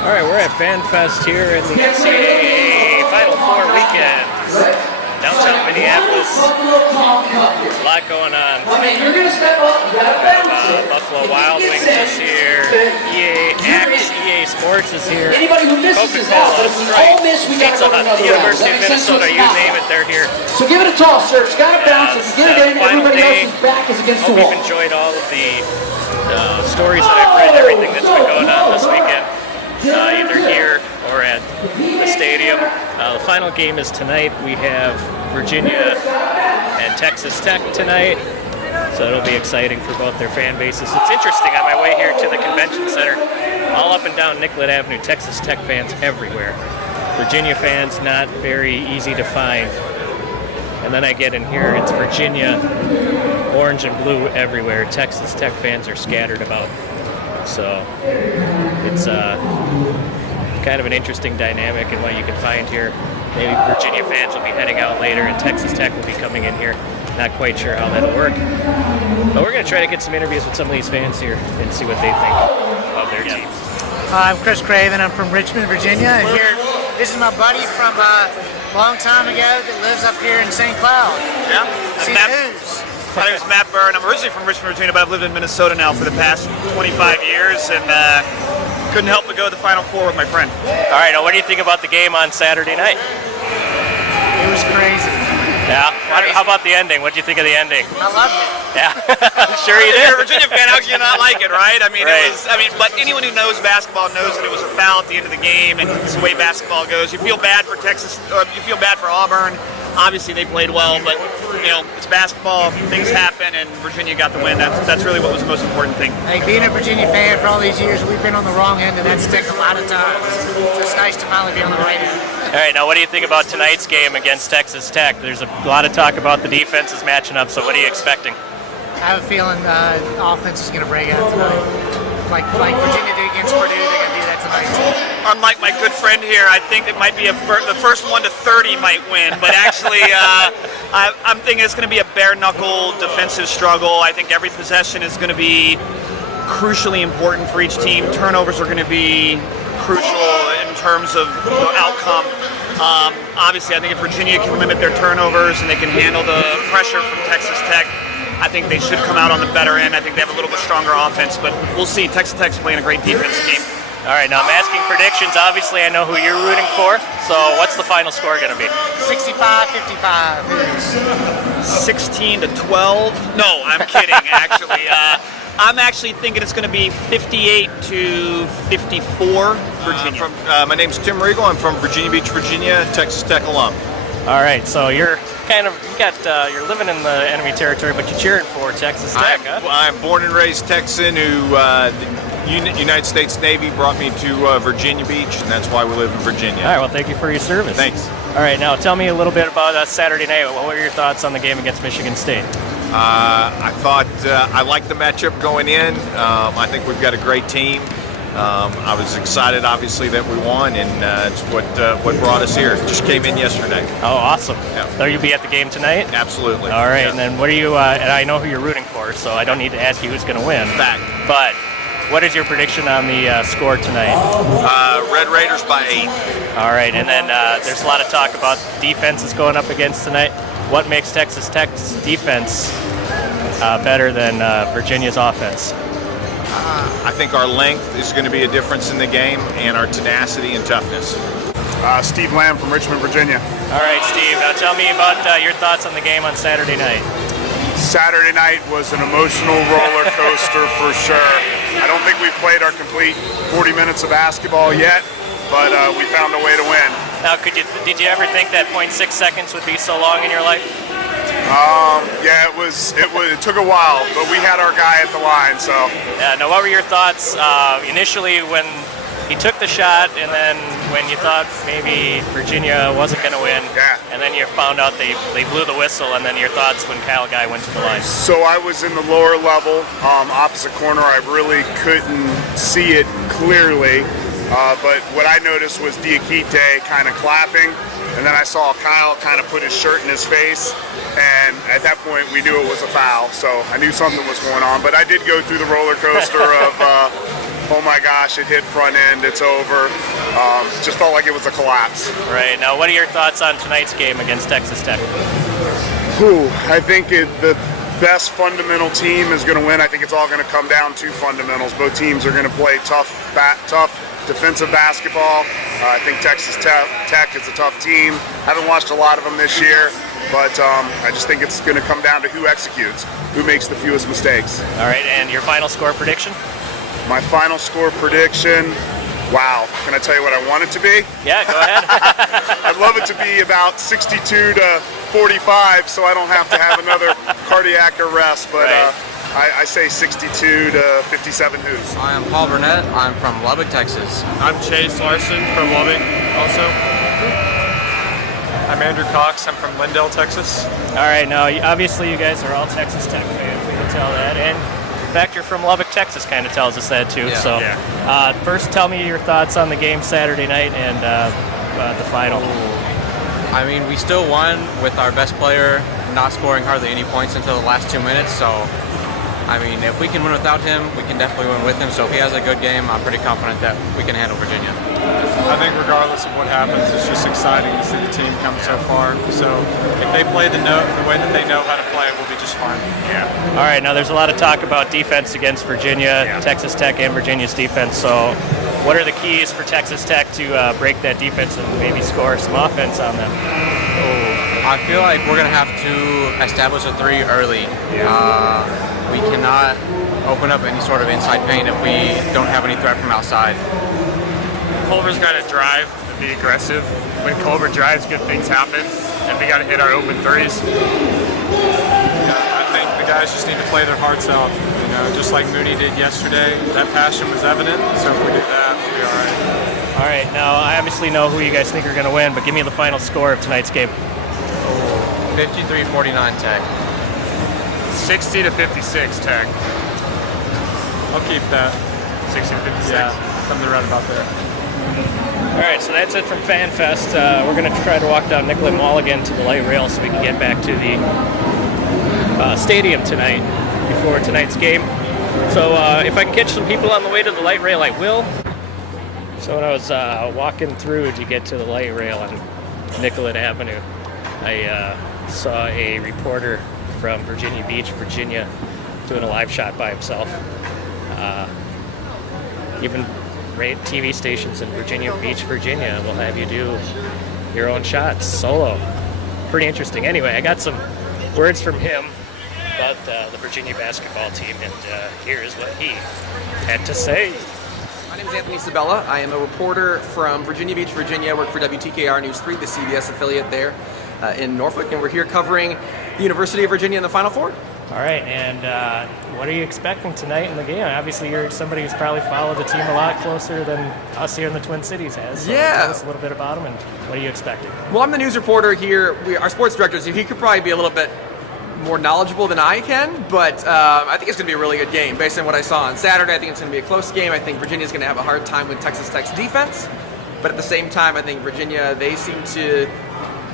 All right, we're at FanFest here in the NCAA Final Four weekend. Downtown Minneapolis. A lot going on. Buffalo Wild Wings is here. EA Sports is here. Coca-Cola, Sprite, Pizza Hut, the University of Minnesota, you name it, they're here. So give it a toss, sir. It's got to bounce. If you get it in, everybody else's back is against the wall. Hope you've enjoyed all of the stories that I've read, everything that's been going on this weekend. Either here or at the stadium. The final game is tonight. We have Virginia and Texas Tech tonight, so it'll be exciting for both their fan bases. It's interesting, on my way here to the convention center, all up and down Nicollet Avenue, Texas Tech fans everywhere. Virginia fans not very easy to find. And then I get in here, it's Virginia, orange and blue everywhere. Texas Tech fans are scattered about. So it's kind of an interesting dynamic in what you can find here. Maybe Virginia fans will be heading out later and Texas Tech will be coming in here. Not quite sure how that'll work. But we're going to try to get some interviews with some of these fans here and see what they think of their team. I'm Chris Craven. I'm from Richmond, Virginia. And here, this is my buddy from a long time ago that lives up here in St. Cloud. Yeah. See who's? My name is Matt Byrne. I'm originally from Richmond, Virginia, but I've lived in Minnesota now for the past 25 years, and couldn't help but go to the Final Four with my friend. All right, now what do you think about the game on Saturday night? It was crazy. Yeah? How about the ending? What do you think of the ending? I loved it. Yeah, I'm sure you If did. you're a Virginia fan, how can you not like it, right? I mean, Right. but anyone who knows basketball knows that it was a foul at the end of the game, and it's the way basketball goes. You feel bad for Texas, you feel bad for Auburn. Obviously, they played well, but it's basketball. Things happen, and Virginia got the win. That's really what was the most important thing. Hey, being a Virginia fan for all these years, we've been on the wrong end of that stick a lot of times. So it's nice to finally be on the right end. All right, now what do you think about tonight's game against Texas Tech? There's a lot of talk about the defenses matching up, so what are you expecting? I have a feeling the offense is going to break out tonight. Like Virginia did against Purdue, they're going to do that tonight too. Unlike my good friend here, I think it might be the first 1 to 30 might win, but actually I'm thinking it's going to be a bare-knuckle defensive struggle. I think every possession is going to be crucially important for each team. Turnovers are going to be crucial in terms of outcome. Obviously, I think if Virginia can limit their turnovers and they can handle the pressure from Texas Tech, I think they should come out on the better end. I think they have a little bit stronger offense, but we'll see. Texas Tech's playing a great defensive game. All right, now I'm asking predictions. Obviously, I know who you're rooting for, so what's the final score going to be? 65-55. 16 to 12? No, I'm kidding, actually. I'm actually thinking it's going to be 58 to 54, Virginia. My name's Tim Regal. I'm from Virginia Beach, Virginia, Texas Tech alum. All right, so you're you're living in the enemy territory, but you're cheering for Texas Tech, huh? I'm born and raised Texan who the United States Navy brought me to Virginia Beach, and that's why we live in Virginia. All right, well, thank you for your service. Thanks. All right, now tell me a little bit about Saturday night. What were your thoughts on the game against Michigan State? I thought I liked the matchup going in. I think we've got a great team. I was excited, obviously, that we won, and it's what brought us here. Just came in yesterday. Oh, awesome. Yeah. So you'll be at the game tonight? Absolutely. All right, Yeah. and then what are you, and I know who you're rooting for, so I don't need to ask you who's going to win. Fact. But what is your prediction on the score tonight? Red Raiders by 8. All right, and then there's a lot of talk about defenses going up against tonight. What makes Texas Tech's defense better than Virginia's offense? I think our length is going to be a difference in the game, and our tenacity and toughness. Steve Lamb from Richmond, Virginia. All right, Steve, now tell me about your thoughts on the game on Saturday night. Saturday night was an emotional roller coaster for sure. I don't think we've played our complete 40 minutes of basketball yet, but we found a way to win. Now, did you ever think that 0.6 seconds would be so long in your life? Yeah, it took a while, but we had our guy at the line, so. Yeah, now what were your thoughts initially when he took the shot, and then when you thought maybe Virginia wasn't going to win, Yeah. and then you found out they blew the whistle, and then your thoughts when Kyle Guy went to the line? So I was in the lower level, opposite corner. I really couldn't see it clearly, but what I noticed was Diakite kind of clapping, and then I saw Kyle kind of put his shirt in his face, and at that point we knew it was a foul, so I knew something was going on. But I did go through the roller coaster of oh my gosh, it hit front end, it's over. Just felt like it was a collapse. Right. Now, what are your thoughts on tonight's game against Texas Tech? I think the best fundamental team is going to win. I think it's all going to come down to fundamentals. Both teams are going to play tough defensive basketball. I think Texas Tech is a tough team. Haven't watched a lot of them this year, but I just think it's going to come down to who executes, who makes the fewest mistakes. All right, and your final score prediction? My final score prediction, wow, can I tell you what I want it to be? Yeah, go ahead. I'd love it to be about 62 to 45, so I don't have to have another cardiac arrest, but Right. I say 62 to 57 Hoos. I am Paul Burnett. I'm from Lubbock, Texas. I'm Chase Larson from Lubbock also. I'm Andrew Cox. I'm from Lindale, Texas. All right, now obviously you guys are all Texas Tech fans. We can tell that, and in fact, you're from Lubbock, Texas. Kind of tells us that too. Yeah. So, first, tell me your thoughts on the game Saturday night and the final. I mean, we still won with our best player not scoring hardly any points until the last 2 minutes. So, I mean, if we can win without him, we can definitely win with him. So if he has a good game, I'm pretty confident that we can handle Virginia. I think regardless of what happens, it's just exciting to see the team come so far. So if they play the way that they know how to play, we'll be just fine. Yeah. All right, now there's a lot of talk about defense against Virginia, Texas Tech and Virginia's defense. So what are the keys for Texas Tech to break that defense and maybe score some offense on them? I feel like we're going to have to establish a three early. We cannot open up any sort of inside paint if we don't have any threat from outside. Culver's got to drive and be aggressive. When Culver drives, good things happen, and we got to hit our open threes. I think the guys just need to play their hearts out. You know, just like Mooney did yesterday. That passion was evident. So if we do that, we'll be all right. All right, now I obviously know who you guys think are going to win, but give me the final score of tonight's game. 53-49 Tech. 60 to 56 Tech. I'll keep that. 60 to 56. Yeah, something right about there. All right, so that's it from FanFest. We're going to try to walk down Nicollet Mall again to the light rail so we can get back to the stadium tonight before tonight's game. So if I can catch some people on the way to the light rail, I will. So when I was walking through to get to the light rail on Nicollet Avenue, I saw a reporter from Virginia Beach, Virginia, doing a live shot by himself. Even TV stations in Virginia Beach, Virginia will have you do your own shots solo. Pretty interesting. Anyway, I got some words from him about the Virginia basketball team, and here's what he had to say. My name is Anthony Sabella. I am a reporter from Virginia Beach, Virginia. I work for WTKR News 3, the CBS affiliate there in Norfolk, and we're here covering the University of Virginia in the Final Four. All right, and what are you expecting tonight in the game? Obviously, you're somebody who's probably followed the team a lot closer than us here in the Twin Cities has. So Yeah. Tell us a little bit about them, and what are you expecting? Well, I'm the news reporter here. Our sports director is here. He could probably be a little bit more knowledgeable than I can, but I think it's going to be a really good game. Based on what I saw on Saturday, I think it's going to be a close game. I think Virginia's going to have a hard time with Texas Tech's defense, but at the same time, I think Virginia, they seem to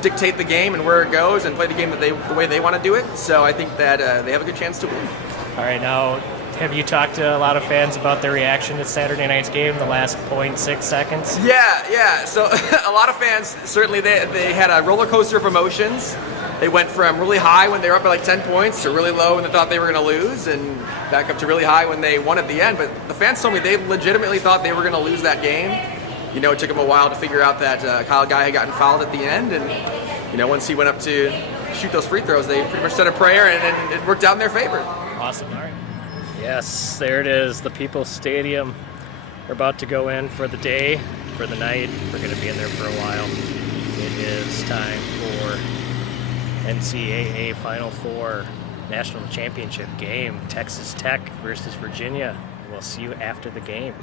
dictate the game and where it goes and play the game the way they want to do it. So I think that they have a good chance to win. All right, now, have you talked to a lot of fans about their reaction to Saturday night's game, the last 0.6 seconds? Yeah. So a lot of fans, certainly they had a roller coaster of emotions. They went from really high when they were up by like 10 points to really low when they thought they were going to lose, and back up to really high when they won at the end. But the fans told me they legitimately thought they were going to lose that game. You know, it took them a while to figure out that Kyle Guy had gotten fouled at the end, and you know, once he went up to shoot those free throws, they pretty much said a prayer, and it worked out in their favor. Awesome. All right. Yes, there it is, the People's Stadium. We're about to go in for the day, for the night. We're going to be in there for a while. It is time for NCAA Final Four National Championship game, Texas Tech versus Virginia. We'll see you after the game.